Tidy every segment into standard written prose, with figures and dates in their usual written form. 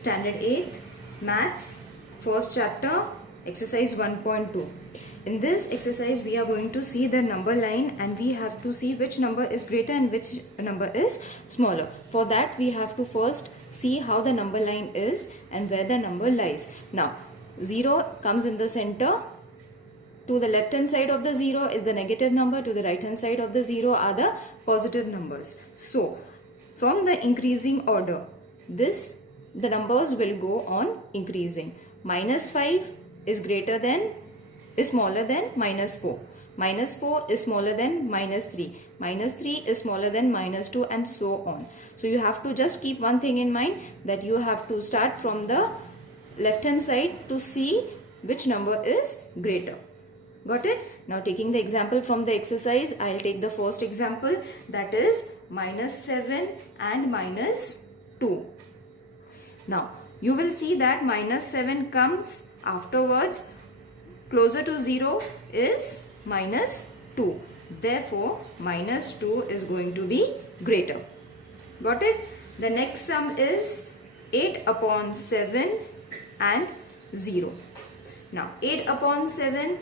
Standard 8th, Maths, first chapter, exercise 1.2. In this exercise, we are going to see the number line and we have to see which number is greater and which number is smaller. For that, we have to first see how the number line is and where the number lies. Now, 0 comes in the center. To the left hand side of the 0 is the negative number. To the right hand side of the 0 are the positive numbers. So, from the increasing order, the numbers will go on increasing. Minus 5 is smaller than minus 4. Minus 4 is smaller than minus 3. Minus 3 is smaller than minus 2 and so on. So you have to just keep one thing in mind, that you have to start from the left hand side to see which number is greater. Got it? Now taking the example from the exercise, I will take the first example, that is minus 7 and minus 2. Now you will see that minus 7 comes afterwards. Closer to 0 is minus 2. Therefore, minus 2 is going to be greater. Got it? The next sum is 8 upon 7 and 0. Now, 8 upon 7,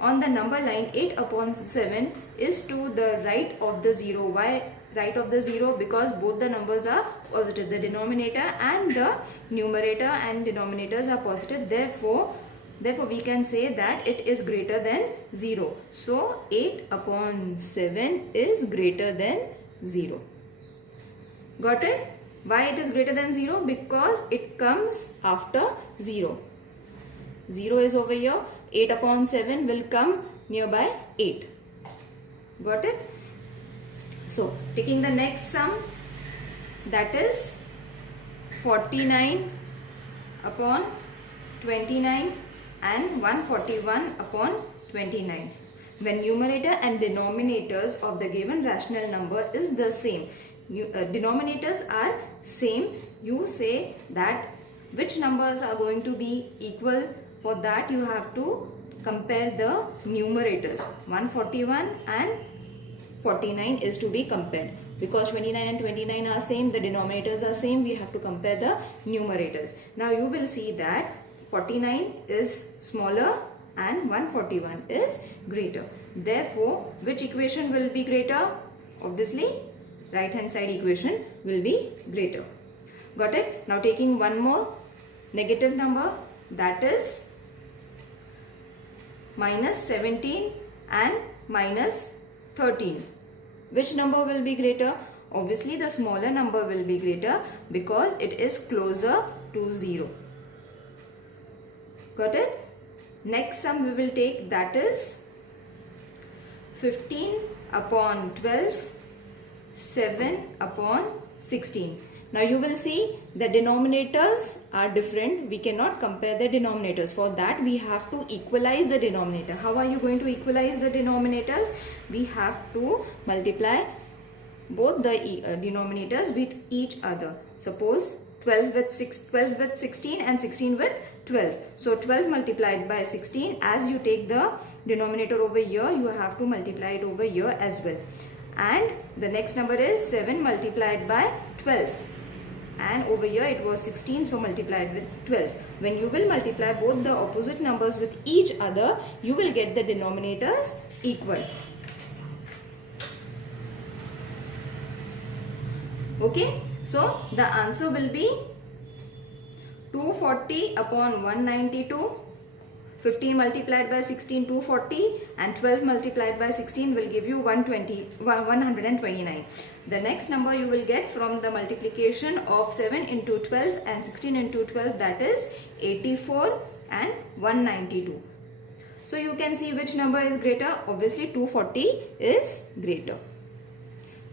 on the number line, 8 upon 7 is to the right of the 0. Why right of the 0? Because both the numbers are positive. The denominator and the numerator and denominators are positive. Therefore, we can say that it is greater than 0. So, 8 upon 7 is greater than 0. Got it? Why it is greater than 0? Because it comes after 0. 0 is over here. 8 upon 7 will come nearby 8. Got it? So, taking the next sum, that is 49 upon 29 and 141 upon 29. When numerator and denominators of the given rational number is the same, denominators are same, you say that which numbers are going to be equal. For that you have to compare the numerators. 141 and 49 is to be compared. Because 29 and 29 are same, the denominators are same, we have to compare the numerators. Now you will see that 49 is smaller and 141 is greater. Therefore, which equation will be greater? Obviously, right hand side equation will be greater. Got it? Now taking one more negative number, that is minus 17 and minus 13. Which number will be greater? Obviously, the smaller number will be greater because it is closer to 0. Got it? Next sum we will take, that is 15 upon 12, 7 upon 16. Now you will see the denominators are different. We cannot compare the denominators. For that we have to equalize the denominator. How are you going to equalize the denominators? We have to multiply both the denominators with each other. Suppose 12 with 16 and 16 with 12. So 12 multiplied by 16, as you take the denominator over here, you have to multiply it over here as well. And the next number is 7 multiplied by 12. And over here it was 16, so multiplied with 12. When you will multiply both the opposite numbers with each other, you will get the denominators equal. Okay, so the answer will be 240 upon 192. 15 multiplied by 16, 240, and 12 multiplied by 16 will give you 129. The next number you will get from the multiplication of 7 into 12 and 16 into 12, that is 84 and 192. So you can see which number is greater. Obviously 240 is greater.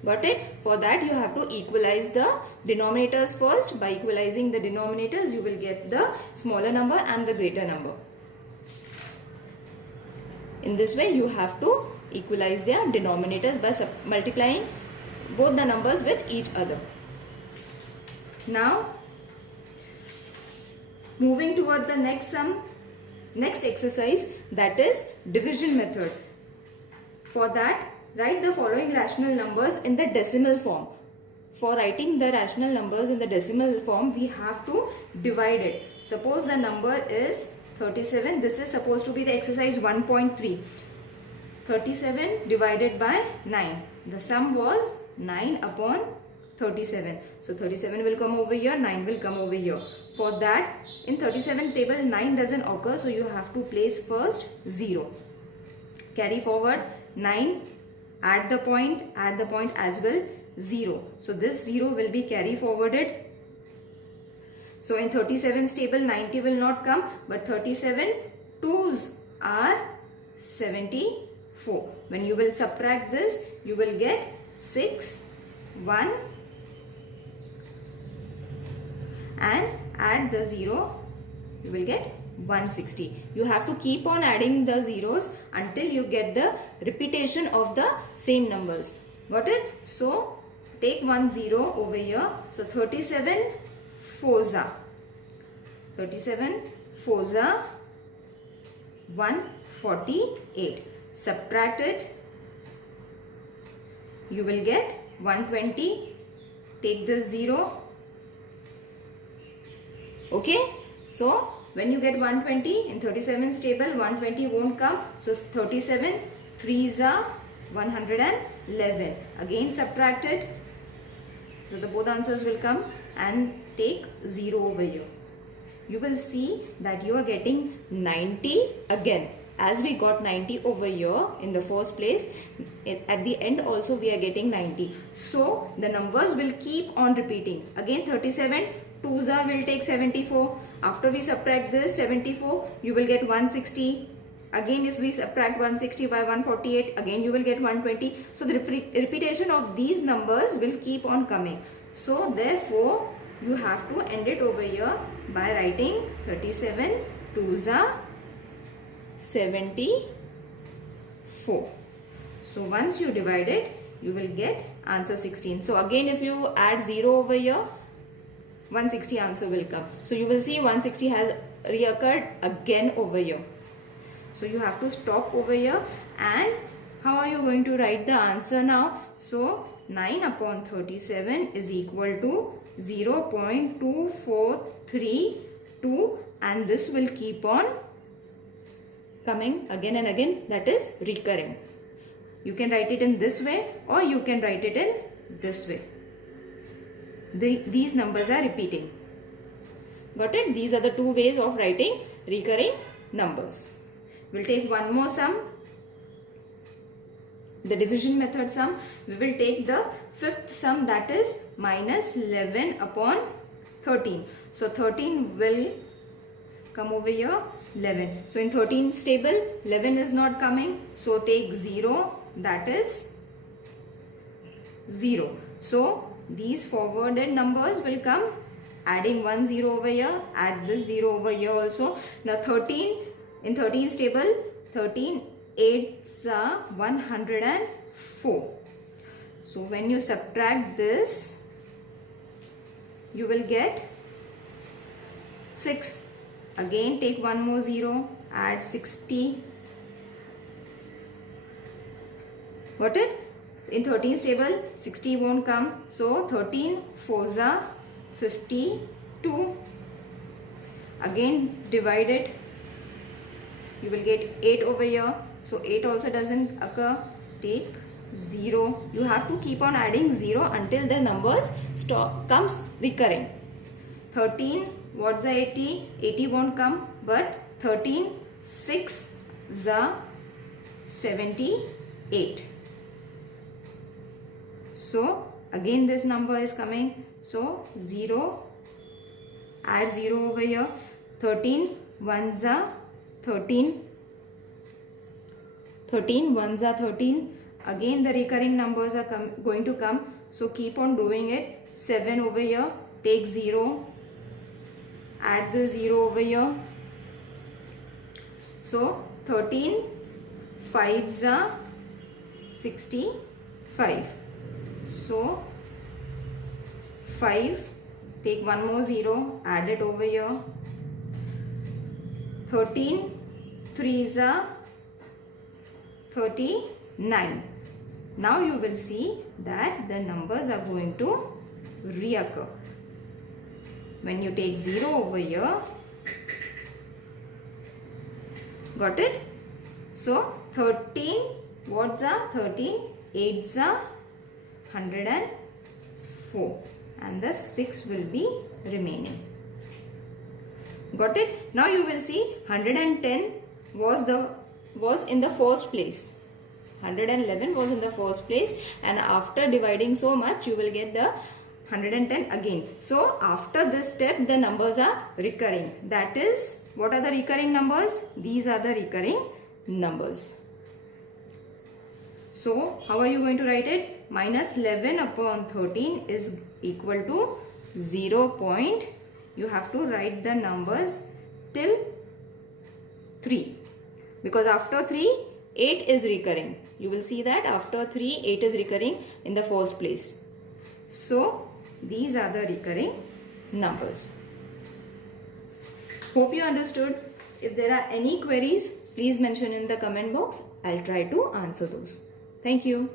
Got it? For that you have to equalize the denominators first. By equalizing the denominators, you will get the smaller number and the greater number. In this way, you have to equalize their denominators by multiplying both the numbers with each other. Now, moving toward the next exercise, that is division method. For that, write the following rational numbers in the decimal form. for writing the rational numbers in the decimal form, we have to divide it. Suppose the number is 37. This is supposed to be the exercise 1.3. 37 divided by 9. The sum was 9 upon 37. So 37 will come over here, 9 will come over here. For that, in 37 table, 9 doesn't occur. So you have to place first 0. Carry forward 9, add the point as well, 0. So this 0 will be carry forwarded. So in 37's table, 90 will not come, but 37 2's are 74. When you will subtract this, you will get 6, 1 and add the 0, you will get 160. You have to keep on adding the zeros until you get the repetition of the same numbers. Got it? So take 1 0 over here. So 37 4s are 148. Subtract it. You will get 120. Take this 0. Okay. So when you get 120 in 37's table, 120 won't come. So 37 3s are 111. Again subtract it. So the both answers will come and take 0 over here. You will see that you are getting 90 again. As we got 90 over here in the first place, at the end also we are getting 90. So the numbers will keep on repeating. Again 37, 2s are will take 74. After we subtract this 74, you will get 160. Again if we subtract 160 by 148, again you will get 120. So the repetition of these numbers will keep on coming. So therefore you have to end it over here by writing 37 2s are 74. So once you divide it, you will get answer 16. So again if you add 0 over here, 160 answer will come. So you will see 160 has reoccurred again over here. So you have to stop over here. And how are you going to write the answer now? So 9 upon 37 is equal to 0.2432, and this will keep on coming again and again, that is recurring. You can write it in this way or you can write it in this way. These numbers are repeating. Got it? These are the two ways of writing recurring numbers. We'll take one more sum. The division method sum. We will take the fifth sum, that is minus 11 upon 13. So 13 will come over here, 11. So in 13's table, 11 is not coming. So take 0, that is 0. So these forwarded numbers will come, adding 1 0 over here, add this 0 over here also. Now 13, in 13's table, 13 8s are 104. So when you subtract this, you will get 6. Again take one more 0, add 60. Got it? In 13's table, 60 won't come. So 13 4s are 52. Again divide it. You will get 8 over here. So 8 also doesn't occur. Take 0. You have to keep on adding 0 until the numbers comes recurring. 13, what's the 80? 80 won't come, but 13 6 is 78. So again this number is coming. So 0, add 0 over here. 13 1s are 13. 13 1s are 13. Again the recurring numbers are going to come. So keep on doing it. 7 over here. Take 0. Add the 0 over here. So 13 5s are 65. So 5, take one more 0, add it over here. 13 3s are 39. Now you will see that the numbers are going to reoccur. When you take 0 over here, got it? So 13, what's are 13? 8s are 104 and the 6 will be remaining. Got it? Now you will see 110 was in the first place. 111 was in the first place, and after dividing so much you will get the 110 again. So after this step the numbers are recurring. That is, what are the recurring numbers? These are the recurring numbers. So how are you going to write it? Minus 11 upon 13 is equal to 0. You have to write the numbers till 3, because after 3 8 is recurring. You will see that after 3 8 is recurring in the first place. So these are the recurring numbers. Hope you understood. If there are any queries, please mention in the comment box. I'll try to answer those. Thank you.